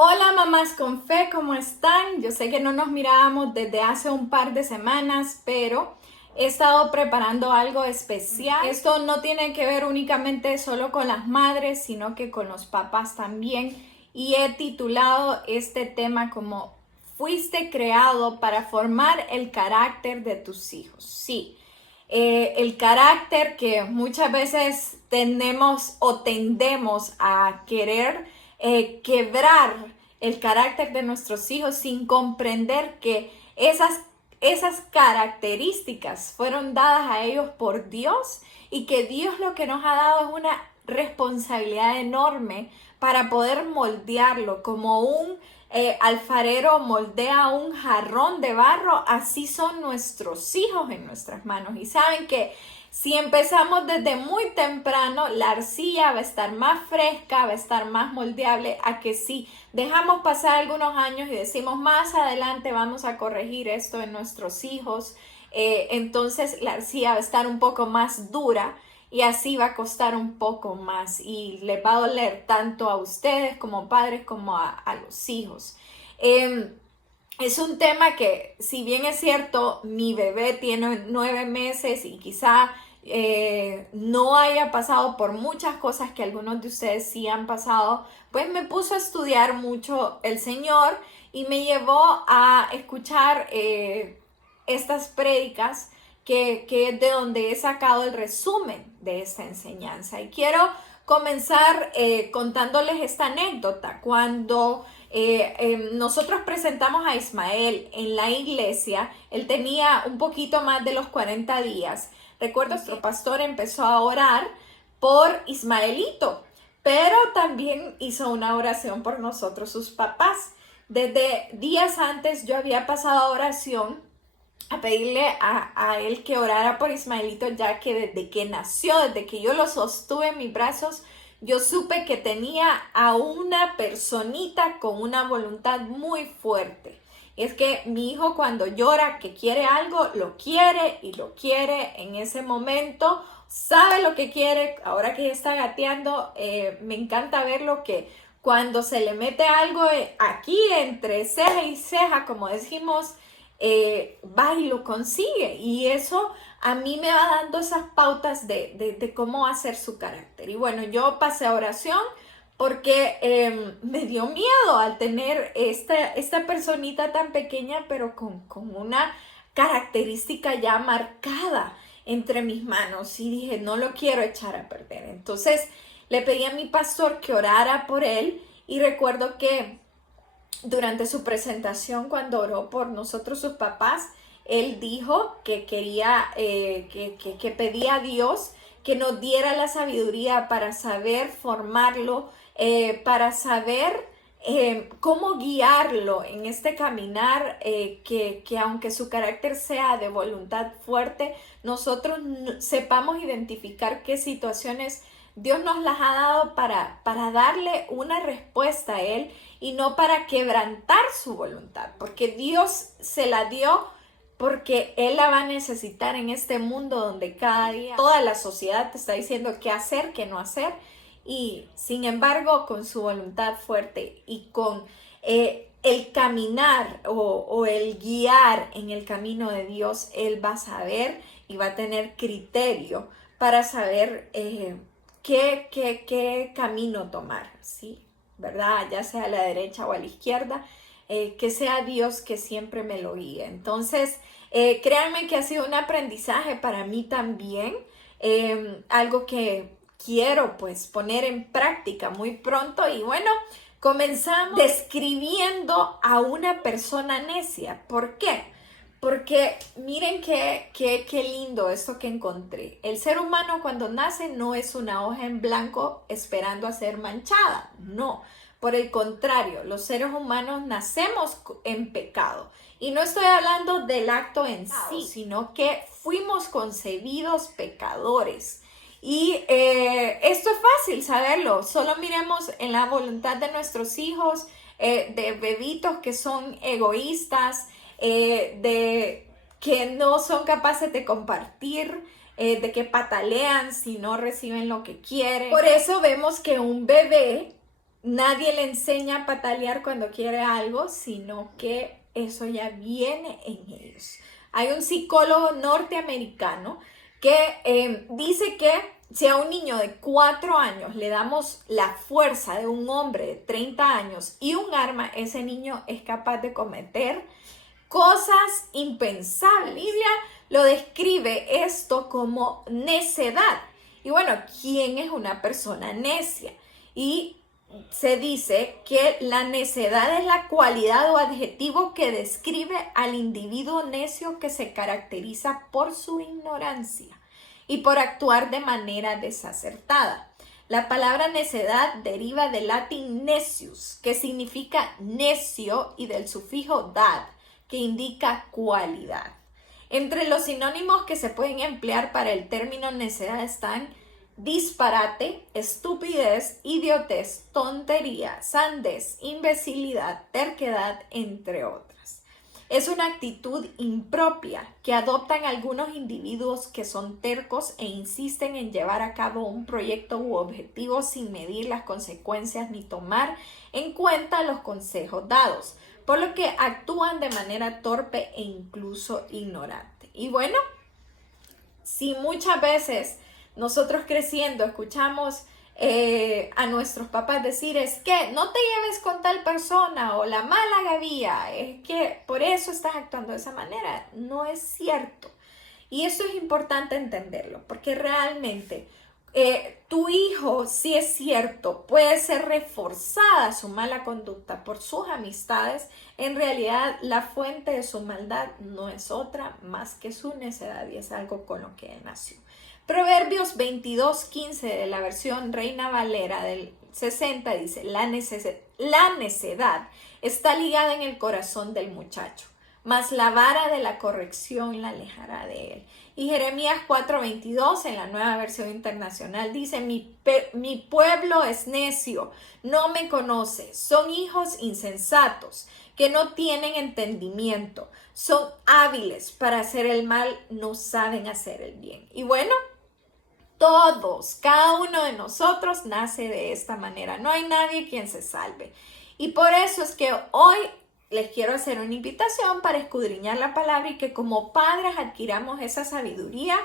Hola mamás con fe, ¿cómo están? Yo sé que no nos mirábamos desde hace un par de semanas, pero he estado preparando algo especial. Esto no tiene que ver únicamente solo con las madres, sino que con los papás también. Y he titulado este tema como "Fuiste creado para formar el carácter de tus hijos". Sí, el carácter que muchas veces tendemos a querer quebrar el carácter de nuestros hijos sin comprender que esas características fueron dadas a ellos por Dios y que Dios lo que nos ha dado es una responsabilidad enorme para poder moldearlo como un alfarero moldea un jarrón de barro. Así son nuestros hijos en nuestras manos. Y saben que si empezamos desde muy temprano, la arcilla va a estar más fresca, va a estar más moldeable, a que si dejamos pasar algunos años y decimos más adelante vamos a corregir esto en nuestros hijos, entonces la arcilla va a estar un poco más dura y así va a costar un poco más y les va a doler tanto a ustedes como padres como a los hijos. Es un tema que, si bien es cierto, mi bebé tiene 9 meses y quizá no haya pasado por muchas cosas que algunos de ustedes sí han pasado, pues me puso a estudiar mucho el Señor y me llevó a escuchar estas prédicas que es de donde he sacado el resumen de esta enseñanza. Y quiero comenzar contándoles esta anécdota. Cuando nosotros presentamos a Ismael en la iglesia, él tenía un poquito más de los 40 días. Recuerdo, nuestro pastor empezó a orar por Ismaelito, pero también hizo una oración por nosotros, sus papás. Desde días antes yo había pasado oración a pedirle a él que orara por Ismaelito, ya que desde que nació, desde que yo lo sostuve en mis brazos, yo supe que tenía a una personita con una voluntad muy fuerte. Es que mi hijo, cuando llora que quiere algo, lo quiere y lo quiere en ese momento, sabe lo que quiere. Ahora que está gateando, me encanta verlo, que cuando se le mete algo aquí entre ceja y ceja, como decimos, va y lo consigue, y eso a mí me va dando esas pautas de cómo hacer su carácter. Y bueno, yo pasé a oración porque me dio miedo al tener esta personita tan pequeña, pero con una característica ya marcada entre mis manos, y dije, no lo quiero echar a perder. Entonces le pedí a mi pastor que orara por él, y recuerdo que durante su presentación, cuando oró por nosotros, sus papás, él dijo que quería, que pedía a Dios que nos diera la sabiduría para saber formarlo, para saber cómo guiarlo en este caminar, que aunque su carácter sea de voluntad fuerte, nosotros sepamos identificar qué situaciones Dios nos las ha dado para darle una respuesta a Él y no para quebrantar su voluntad, porque Dios se la dio porque Él la va a necesitar en este mundo donde cada día toda la sociedad te está diciendo qué hacer, qué no hacer, y sin embargo con su voluntad fuerte y con el caminar o el guiar en el camino de Dios, Él va a saber y va a tener criterio para saber qué camino tomar, ¿sí? ¿Verdad? Ya sea a la derecha o a la izquierda, que sea Dios que siempre me lo guíe. Entonces, créanme que ha sido un aprendizaje para mí también, algo que quiero pues poner en práctica muy pronto. Y bueno, comenzamos describiendo a una persona necia. ¿Por qué? Porque miren qué lindo esto que encontré. El ser humano cuando nace no es una hoja en blanco esperando a ser manchada. No, por el contrario, los seres humanos nacemos en pecado. Y no estoy hablando del acto en sí, sino que fuimos concebidos pecadores. Y esto es fácil saberlo. Solo miremos en la voluntad de nuestros hijos, de bebitos que son egoístas, de que no son capaces de compartir, de que patalean si no reciben lo que quieren. Por eso vemos que un bebé nadie le enseña a patalear cuando quiere algo, sino que eso ya viene en ellos. Hay un psicólogo norteamericano que dice que si a un niño de 4 años le damos la fuerza de un hombre de 30 años y un arma, ese niño es capaz de cometer cosas impensables. La Biblia lo describe esto como necedad. Y bueno, ¿quién es una persona necia? Y se dice que la necedad es la cualidad o adjetivo que describe al individuo necio que se caracteriza por su ignorancia y por actuar de manera desacertada. La palabra necedad deriva del latín necius, que significa necio, y del sufijo dad, que indica cualidad. Entre los sinónimos que se pueden emplear para el término necedad están disparate, estupidez, idiotez, tontería, sandez, imbecilidad, terquedad, entre otras. Es una actitud impropia que adoptan algunos individuos que son tercos e insisten en llevar a cabo un proyecto u objetivo sin medir las consecuencias ni tomar en cuenta los consejos dados, por lo que actúan de manera torpe e incluso ignorante. Y bueno, si muchas veces nosotros creciendo escuchamos a nuestros papás decir es que no te lleves con tal persona o la mala gavía, es que por eso estás actuando de esa manera. No es cierto. Y eso es importante entenderlo, porque realmente tu hijo, si es cierto, puede ser reforzada su mala conducta por sus amistades. En realidad, la fuente de su maldad no es otra más que su necedad, y es algo con lo que él nació. Proverbios 22:15 de la versión Reina Valera del 60 dice: la necedad está ligada en el corazón del muchacho, mas la vara de la corrección la alejará de él. Y Jeremías 4:22 en la Nueva Versión Internacional dice: mi pueblo es necio, no me conoce, son hijos insensatos, que no tienen entendimiento, son hábiles para hacer el mal, no saben hacer el bien. Y bueno, todos, cada uno de nosotros nace de esta manera. No hay nadie quien se salve. Y por eso es que hoy les quiero hacer una invitación para escudriñar la palabra y que como padres adquiramos esa sabiduría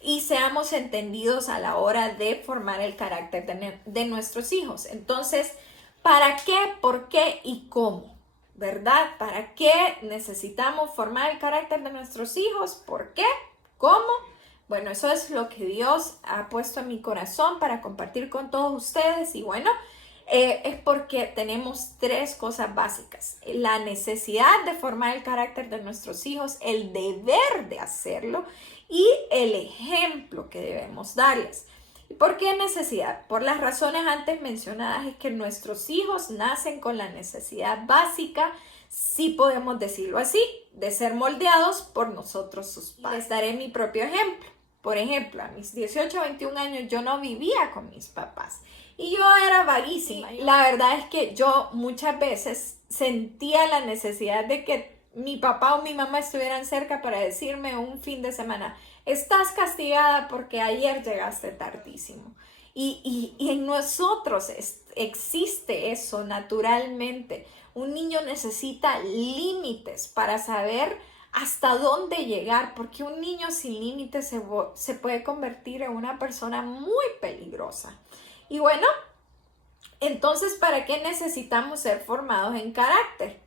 y seamos entendidos a la hora de formar el carácter de nuestros hijos. Entonces, ¿para qué, por qué y cómo? ¿Verdad? ¿Para qué necesitamos formar el carácter de nuestros hijos? ¿Por qué? ¿Cómo? Bueno, eso es lo que Dios ha puesto en mi corazón para compartir con todos ustedes. Y bueno, es porque tenemos 3 cosas básicas: la necesidad de formar el carácter de nuestros hijos, el deber de hacerlo y el ejemplo que debemos darles. ¿Y por qué necesidad? Por las razones antes mencionadas, es que nuestros hijos nacen con la necesidad básica, si podemos decirlo así, de ser moldeados por nosotros, sus padres. Les daré mi propio ejemplo. Por ejemplo, a mis 18 o 21 años yo no vivía con mis papás y yo era vaguísima. La verdad es que yo muchas veces sentía la necesidad de que mi papá o mi mamá estuvieran cerca para decirme un fin de semana: estás castigada porque ayer llegaste tardísimo. Y en nosotros existe eso naturalmente. Un niño necesita límites para saber hasta dónde llegar, porque un niño sin límites se puede convertir en una persona muy peligrosa. Y bueno, entonces, ¿para qué necesitamos ser formados en carácter?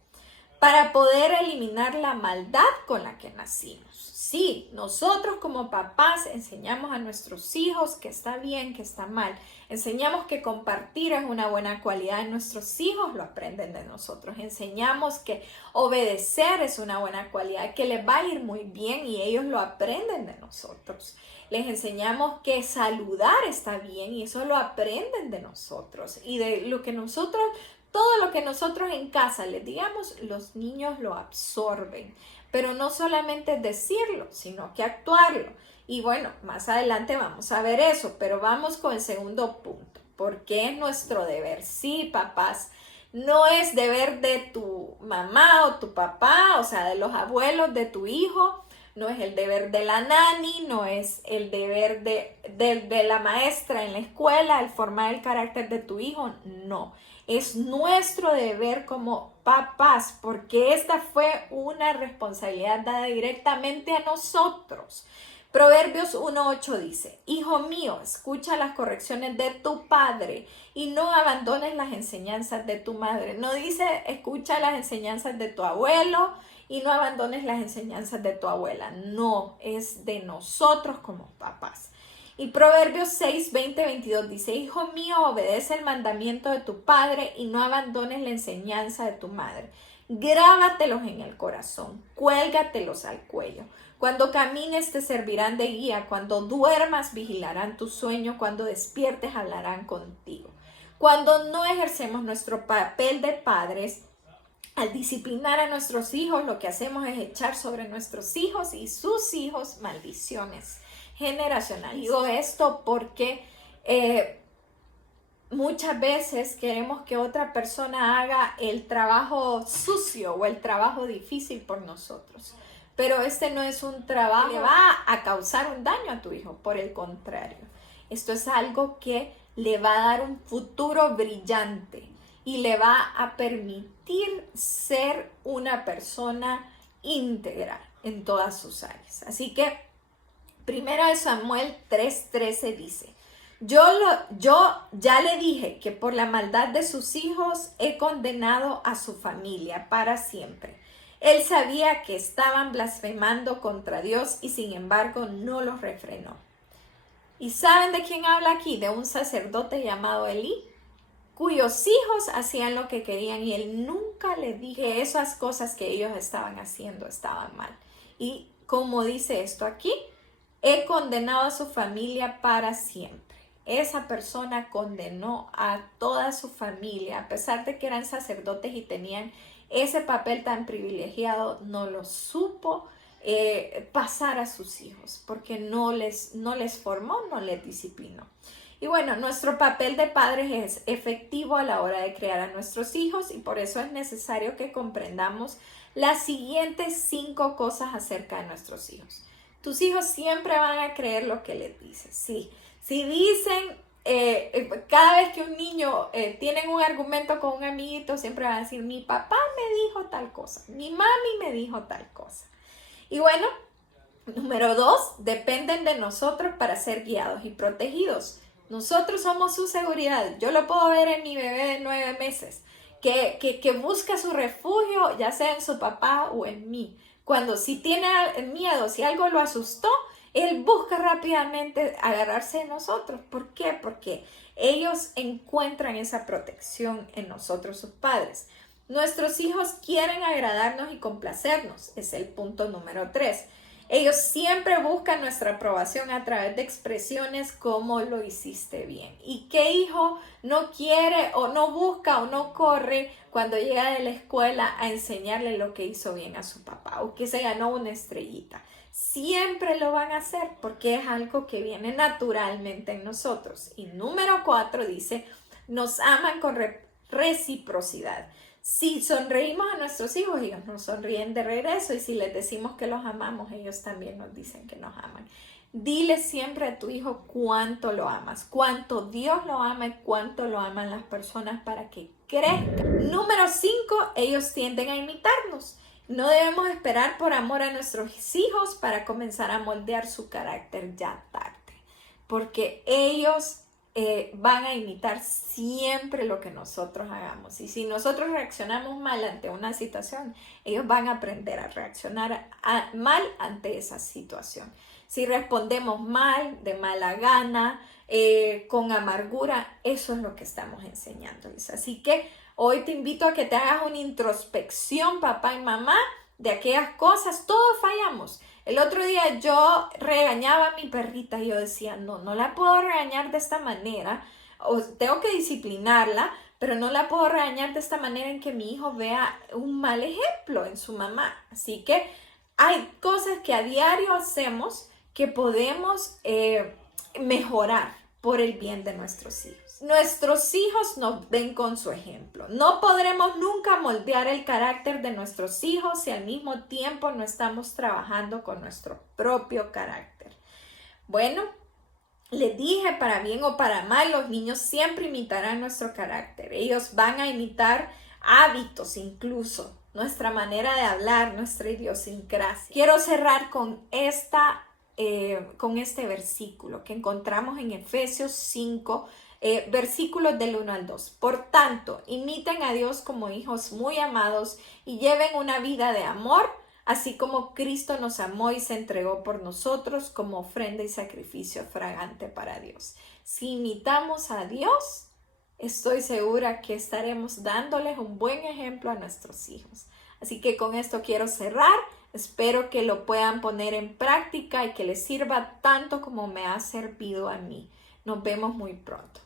Para poder eliminar la maldad con la que nacimos. Sí, nosotros como papás enseñamos a nuestros hijos que está bien, que está mal. Enseñamos que compartir es una buena cualidad. Nuestros hijos lo aprenden de nosotros. Enseñamos que obedecer es una buena cualidad, que les va a ir muy bien y ellos lo aprenden de nosotros. Les enseñamos que saludar está bien y eso lo aprenden de nosotros. Y de lo que nosotros, todo lo que nosotros en casa les digamos, los niños lo absorben. Pero no solamente decirlo, sino que actuarlo. Y bueno, más adelante vamos a ver eso, pero vamos con el segundo punto. ¿Por qué es nuestro deber? Sí, papás, no es deber de tu mamá o tu papá, o sea, de los abuelos de tu hijo. No es el deber de la nani, no es el deber de la maestra en la escuela, el formar el carácter de tu hijo, no. Es nuestro deber como papás, porque esta fue una responsabilidad dada directamente a nosotros. Proverbios 1:8 dice: Hijo mío, escucha las correcciones de tu padre y no abandones las enseñanzas de tu madre. No dice escucha las enseñanzas de tu abuelo y no abandones las enseñanzas de tu abuela. No, es de nosotros como papás. Y Proverbios 6:20-22 dice: Hijo mío, obedece el mandamiento de tu padre y no abandones la enseñanza de tu madre. Grábatelos en el corazón, cuélgatelos al cuello. Cuando camines te servirán de guía, cuando duermas vigilarán tu sueño, cuando despiertes hablarán contigo. Cuando no ejercemos nuestro papel de padres, al disciplinar a nuestros hijos, lo que hacemos es echar sobre nuestros hijos y sus hijos maldiciones generacionales. Digo esto porque muchas veces queremos que otra persona haga el trabajo sucio o el trabajo difícil por nosotros. Pero este no es un trabajo que le va a causar un daño a tu hijo. Por el contrario, esto es algo que le va a dar un futuro brillante y le va a permitir ser una persona íntegra en todas sus áreas. Así que 1 Samuel 3:13 dice: yo ya le dije que por la maldad de sus hijos he condenado a su familia para siempre. Él sabía que estaban blasfemando contra Dios y sin embargo no los refrenó. ¿Y saben de quién habla aquí? De un sacerdote llamado Elí, cuyos hijos hacían lo que querían y él nunca le dijo que esas cosas que ellos estaban haciendo estaban mal. Y como dice esto aquí, he condenado a su familia para siempre. Esa persona condenó a toda su familia, a pesar de que eran sacerdotes y tenían ese papel tan privilegiado, no lo supo pasar a sus hijos, porque no les formó, no les disciplinó. Y bueno, nuestro papel de padres es efectivo a la hora de criar a nuestros hijos y por eso es necesario que comprendamos las siguientes 5 cosas acerca de nuestros hijos. Tus hijos siempre van a creer lo que les dices. Sí, si dicen, cada vez que un niño tiene un argumento con un amiguito, siempre van a decir: mi papá me dijo tal cosa, mi mami me dijo tal cosa. Y bueno, número 2, dependen de nosotros para ser guiados y protegidos. Nosotros somos su seguridad. Yo lo puedo ver en mi bebé de 9 meses, que busca su refugio, ya sea en su papá o en mí. Cuando si tiene miedo, si algo lo asustó, él busca rápidamente agarrarse de nosotros. ¿Por qué? Porque ellos encuentran esa protección en nosotros, sus padres. Nuestros hijos quieren agradarnos y complacernos. Es el punto número 3. Ellos siempre buscan nuestra aprobación a través de expresiones como lo hiciste bien. ¿Y qué hijo no quiere o no busca o no corre cuando llega de la escuela a enseñarle lo que hizo bien a su papá o que se ganó una estrellita? Siempre lo van a hacer porque es algo que viene naturalmente en nosotros. Y número 4 dice: nos aman con reciprocidad. Si sonreímos a nuestros hijos, ellos nos sonríen de regreso, y si les decimos que los amamos, ellos también nos dicen que nos aman. Dile siempre a tu hijo cuánto lo amas, cuánto Dios lo ama y cuánto lo aman las personas para que crezca. Número 5, ellos tienden a imitarnos. No debemos esperar por amor a nuestros hijos para comenzar a moldear su carácter ya tarde, porque ellos van a imitar siempre lo que nosotros hagamos. Y si nosotros reaccionamos mal ante una situación, ellos van a aprender a reaccionar mal ante esa situación. Si respondemos mal, de mala gana, con amargura, eso es lo que estamos enseñándoles. Así que hoy te invito a que te hagas una introspección, papá y mamá, de aquellas cosas. Todos fallamos. El otro día yo regañaba a mi perrita y yo decía: no la puedo regañar de esta manera, o tengo que disciplinarla, pero no la puedo regañar de esta manera en que mi hijo vea un mal ejemplo en su mamá. Así que hay cosas que a diario hacemos que podemos mejorar por el bien de nuestros hijos. Nuestros hijos nos ven con su ejemplo. No podremos nunca moldear el carácter de nuestros hijos si al mismo tiempo no estamos trabajando con nuestro propio carácter. Bueno, Les dije, para bien o para mal, los niños siempre imitarán nuestro carácter. Ellos van a imitar hábitos incluso, nuestra manera de hablar, nuestra idiosincrasia. Quiero cerrar con este versículo que encontramos en Efesios 5, versículos del 1 al 2. Por tanto, imiten a Dios como hijos muy amados y lleven una vida de amor, así como Cristo nos amó y se entregó por nosotros como ofrenda y sacrificio fragante para Dios. Si imitamos a Dios, estoy segura que estaremos dándoles un buen ejemplo a nuestros hijos. Así que con esto quiero cerrar. Espero que lo puedan poner en práctica y que les sirva tanto como me ha servido a mí. Nos vemos muy pronto.